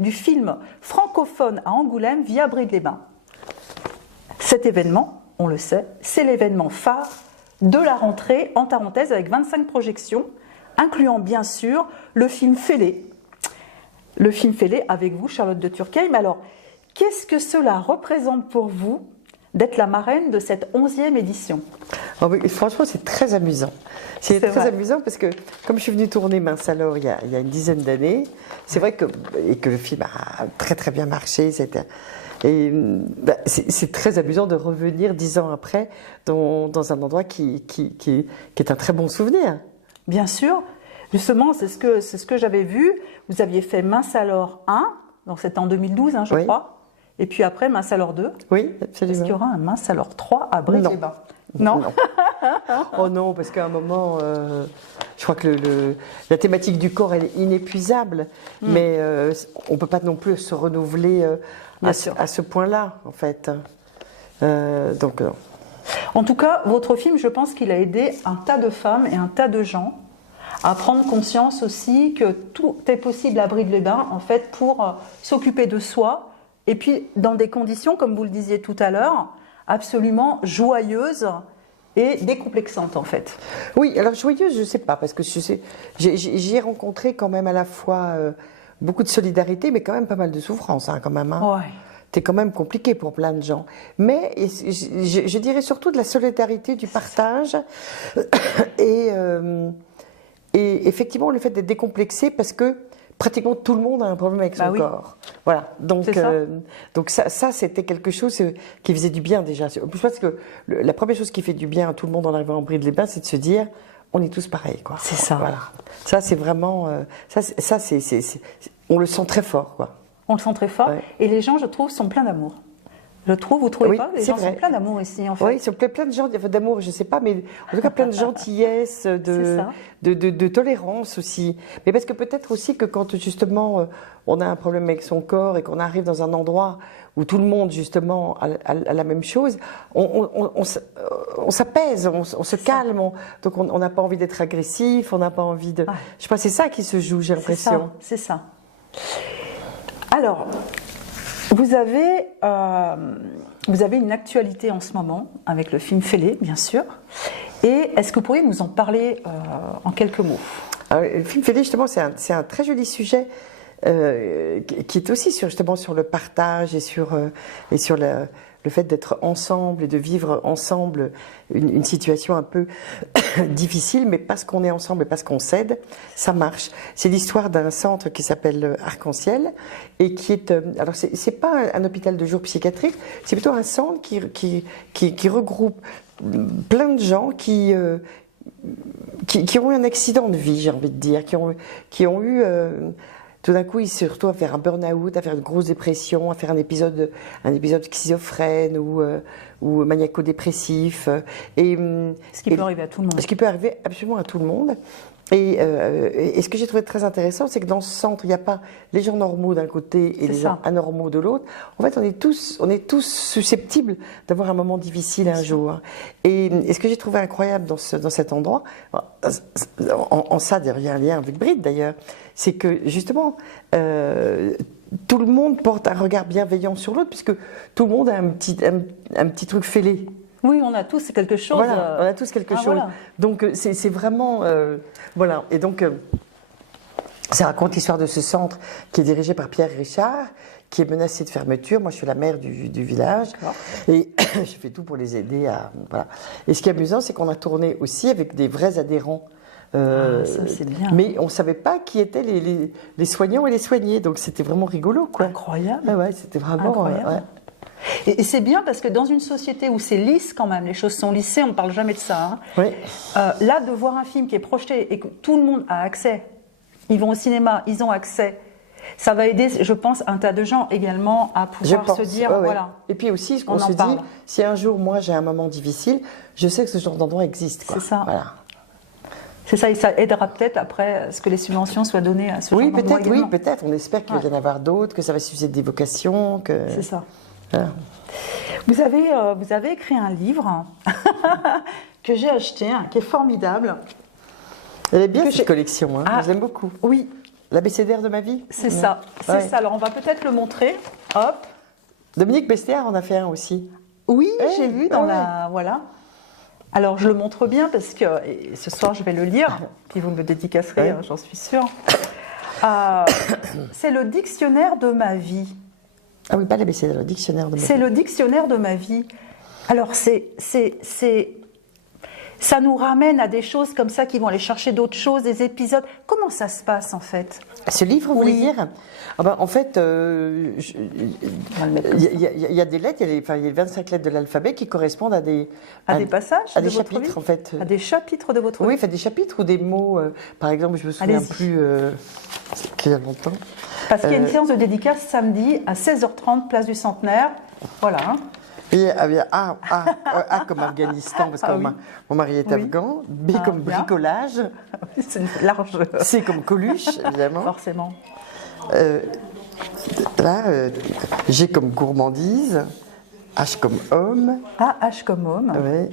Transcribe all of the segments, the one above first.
du film francophone à Angoulême via Bride-les-Bains. Cet événement, on le sait, c'est l'événement phare de la rentrée en Tarentaise avec 25 projections, incluant bien sûr le film Fêlé. Le film Fêlé avec vous, Charlotte de Turckheim. Alors, qu'est-ce que cela représente pour vous d'être la marraine de cette 11e édition? Oh oui, franchement, c'est très amusant. C'est très amusant parce que, comme je suis venue tourner Mince alors il y a une dizaine d'années, c'est vrai que le film a très très bien marché. C'est très amusant de revenir 10 ans après dans un endroit qui est un très bon souvenir. Bien sûr. Justement, c'est ce que j'avais vu. Vous aviez fait Mince alors 1, donc c'était en 2012, je crois. Et puis après, Mince alors 2. Oui, absolument. Est-ce qu'il y aura un Mince alors 3 à Bride-les-Bains? Non. Oh non, parce qu'à un moment, je crois que la thématique du corps, elle est inépuisable. Mais on ne peut pas non plus se renouveler à ce point-là, en fait. En tout cas, votre film, je pense qu'il a aidé un tas de femmes et un tas de gens à prendre conscience aussi que tout est possible à Bride-les-Bains, en fait, pour s'occuper de soi, et puis dans des conditions, comme vous le disiez tout à l'heure, absolument joyeuses et décomplexantes, en fait. Oui, alors joyeuse, je ne sais pas, parce que j'ai rencontré quand même à la fois beaucoup de solidarité, mais quand même pas mal de souffrance, quand même. Ouais. C'est quand même compliqué pour plein de gens. Mais je dirais surtout de la solidarité, du partage, et effectivement le fait d'être décomplexé, parce que pratiquement tout le monde a un problème avec son corps. Voilà. Donc ça c'était quelque chose qui faisait du bien déjà. Je pense que la première chose qui fait du bien à tout le monde en arrivant en Bride-les-Bains, c'est de se dire on est tous pareils, quoi. C'est ça. Voilà. Ça c'est vraiment on le sent très fort, quoi. On le sent très fort. Ouais. Et les gens, je trouve, sont pleins d'amour. Je trouve, vous trouvez pas? Les gens sont pleins d'amour ici, en fait. Oui, ils sont plein de gens d'amour, je ne sais pas, mais en tout cas plein de gentillesse, de tolérance aussi. Mais parce que peut-être aussi que quand justement on a un problème avec son corps et qu'on arrive dans un endroit où tout le monde justement a la même chose, on s'apaise, on se calme, donc on n'a pas envie d'être agressif, on n'a pas envie de... Je sais pas, c'est ça qui se joue, j'ai l'impression. C'est ça. Alors... Vous avez une actualité en ce moment avec le film Fêlé, bien sûr. Et est-ce que vous pourriez nous en parler en quelques mots? Alors, le film Fêlé, justement, c'est un très joli sujet qui est aussi justement sur le partage et sur le fait d'être ensemble et de vivre ensemble une situation un peu difficile, mais parce qu'on est ensemble et parce qu'on s'aide, ça marche. C'est l'histoire d'un centre qui s'appelle Arc-en-Ciel et qui est... alors, c'est pas un hôpital de jour psychiatrique, c'est plutôt un centre qui regroupe plein de gens qui ont eu un accident de vie, j'ai envie de dire, qui ont eu... tout d'un coup, ils se retrouvent à faire un burn-out, à faire une grosse dépression, à faire un épisode schizophrène ou maniaco-dépressif. Ce qui peut arriver à tout le monde. Ce qui peut arriver absolument à tout le monde. Et ce que j'ai trouvé très intéressant, c'est que dans ce centre, il n'y a pas les gens normaux d'un côté et les gens anormaux de l'autre. En fait, on est tous susceptibles d'avoir un moment difficile un jour. Et ce que j'ai trouvé incroyable dans cet endroit, en ça, il y a un lien avec Bride d'ailleurs, c'est que justement, tout le monde porte un regard bienveillant sur l'autre, puisque tout le monde a un petit truc fêlé. Oui, on a tous quelque chose. Voilà, on a tous quelque chose. Voilà. Donc c'est vraiment... voilà. Et donc, ça raconte l'histoire de ce centre qui est dirigé par Pierre Richard, qui est menacé de fermeture. Moi, je suis la maire du village. Et je fais tout pour les aider à... Voilà. Et ce qui est amusant, c'est qu'on a tourné aussi avec des vrais adhérents. Ça, c'est bien. Mais on ne savait pas qui étaient les soignants et les soignés. Donc, c'était vraiment rigolo, quoi. Incroyable. Ouais, c'était vraiment... Incroyable. Et c'est bien parce que dans une société où c'est lisse quand même, les choses sont lissées, on ne parle jamais de ça. Oui. Là, de voir un film qui est projeté et que tout le monde a accès, ils vont au cinéma, ils ont accès, ça va aider, je pense, un tas de gens également à pouvoir se dire, voilà. Et puis aussi, on se dit, si un jour, moi, j'ai un moment difficile, je sais que ce genre d'endroit existe. C'est ça. Voilà. C'est ça, et ça aidera peut-être après à ce que les subventions soient données à ce genre d'endroit également. Oui, peut-être. On espère qu'il va y en avoir d'autres, que ça va susciter des vocations. C'est ça. Voilà. Vous avez écrit un livre que j'ai acheté, qui est formidable. Elle est bien cette collection, je l'aime beaucoup. Oui, L'abécédaire de ma vie. C'est ça, c'est Ouais. ça. Alors on va peut-être le montrer. Hop. Dominique Bestéard en a fait un aussi. Oui, Ouais, j'ai vu dans ouais. la... Voilà. Alors je le montre bien parce que ce soir je vais le lire, puis vous me le dédicacerez, Ouais. hein, j'en suis sûre. C'est le dictionnaire de ma vie. Ah oui, pas l'abécédaire, le dictionnaire de ma vie. C'est le dictionnaire de ma vie. Alors ça nous ramène à des choses comme ça qui vont aller chercher d'autres choses, des épisodes. Comment ça se passe en fait? Ce livre, vous voulez Oui. dire? Ah ben, en fait, On va le mettre comme ça. il y a des lettres, il y a les 25 lettres de l'alphabet qui correspondent à des passages à de des votre chapitres, vie en fait. À des chapitres de votre Oui, vie. enfin des chapitres ou des mots. Par exemple, je me souviens Allez-y. plus. C'est qu'il y a longtemps. Parce qu'il y a une séance de dédicace samedi à 16h30, place du Centenaire. Voilà. Hein. Il y a A comme Afghanistan, parce que Ah oui. mon mari est Oui. afghan. B Ah, comme bien. bricolage. C'est large, C comme Coluche, évidemment. forcément. G comme gourmandise. H comme homme. A, H comme homme. Ouais.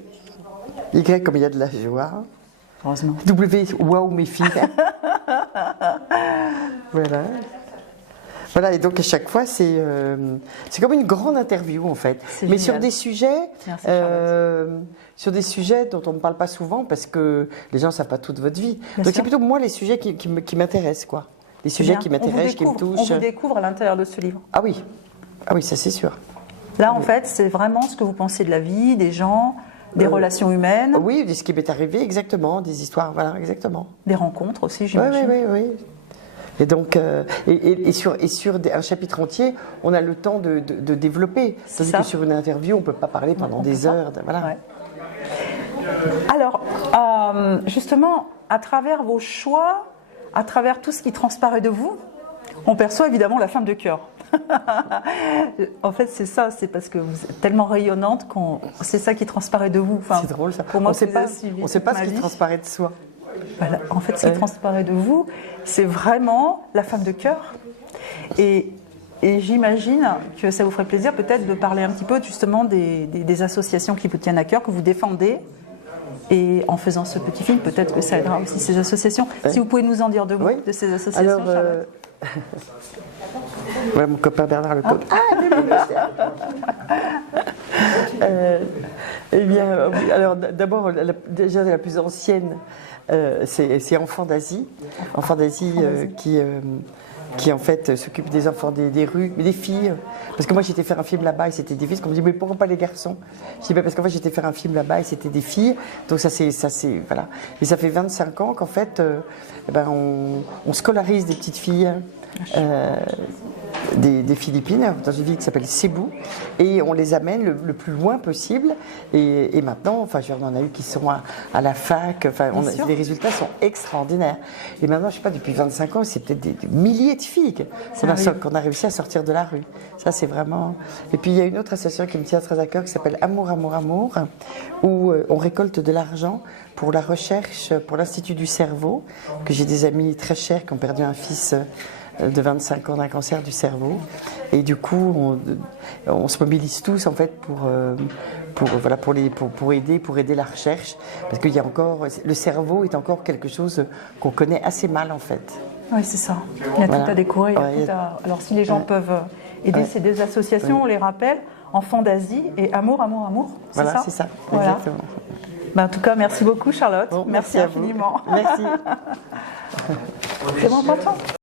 Y comme il y a de la joie. Heureusement. W, waouh mes filles. Voilà. Voilà, et donc à chaque fois, c'est comme une grande interview en fait. C'est Mais génial. sur des sujets, Merci, sur des sujets dont on ne parle pas souvent parce que les gens ne savent pas toute votre vie. Bien Donc sûr. c'est plutôt moi les sujets qui m'intéressent, quoi. Les sujets Bien. qui m'intéressent, qui me On touchent. vous découvre à l'intérieur de ce livre. Ah oui, ça c'est sûr. Là, en fait, c'est vraiment ce que vous pensez de la vie, des gens, des relations humaines, Oui, de ce qui m'est arrivé, exactement, des histoires, voilà, exactement. des rencontres aussi, Oui, j'imagine. oui. Et donc, sur un chapitre entier, on a le temps de développer. Tandis ça. que sur une interview, on ne peut pas parler pendant des heures. Voilà. Ouais. Alors, justement, à travers vos choix, à travers tout ce qui transparaît de vous, on perçoit évidemment la femme de cœur. En fait, c'est ça, c'est parce que vous êtes tellement rayonnante qu'on c'est ça qui transparaît de vous. Enfin, C'est drôle ça. Pour moi, on ne sait qui pas, les ai suivis on sait toute pas ma ce qui vie. transparaît de soi. Voilà. En fait, ce qui transparaît de vous, c'est vraiment la femme de cœur. Et j'imagine que ça vous ferait plaisir peut-être de parler un petit peu justement des associations qui vous tiennent à cœur, que vous défendez. Et en faisant ce petit film, peut-être que ça aidera aussi ces associations. Si vous pouvez nous en dire deux mots Oui. de ces associations, Alors, Charlotte. ouais, mon copain Bernard Lecomte. Eh bien, alors d'abord, déjà la plus ancienne, c'est Enfants d'Asie. Enfants d'Asie qui en fait s'occupe des enfants des rues, mais des filles. Parce que moi j'étais faire un film là-bas et c'était des filles. On me dit mais pourquoi pas les garçons? Je dis parce qu'en fait j'étais faire un film là-bas et c'était des filles. Donc ça c'est voilà. Et ça fait 25 ans qu'en fait on scolarise des petites filles. Des Philippines, dans une ville qui s'appelle Cebu, et on les amène le plus loin possible. Et maintenant, enfin, on en a eu qui sont à la fac, enfin, les résultats sont extraordinaires. Et maintenant, je ne sais pas, depuis 25 ans, c'est peut-être des milliers de filles qu'on a réussi à sortir de la rue. Ça, c'est vraiment. Et puis, il y a une autre association qui me tient très à cœur qui s'appelle Amour, Amour, Amour, où on récolte de l'argent pour la recherche, pour l'Institut du cerveau, que j'ai des amis très chers qui ont perdu un fils de 25 ans d'un cancer du cerveau. Et du coup, on se mobilise tous en fait pour aider la recherche, parce qu'il y a encore, le cerveau est encore quelque chose qu'on connaît assez mal en fait. Oui, c'est ça. Il y a tout à découvrir. Alors, si les gens peuvent aider ces deux associations, on les rappelle, Enfants d'Asie et Amour, Amour, Amour. Voilà, c'est ça. Voilà. Exactement. En tout cas, merci beaucoup, Charlotte. Bon, merci à vous. infiniment. Merci. C'est bon, important.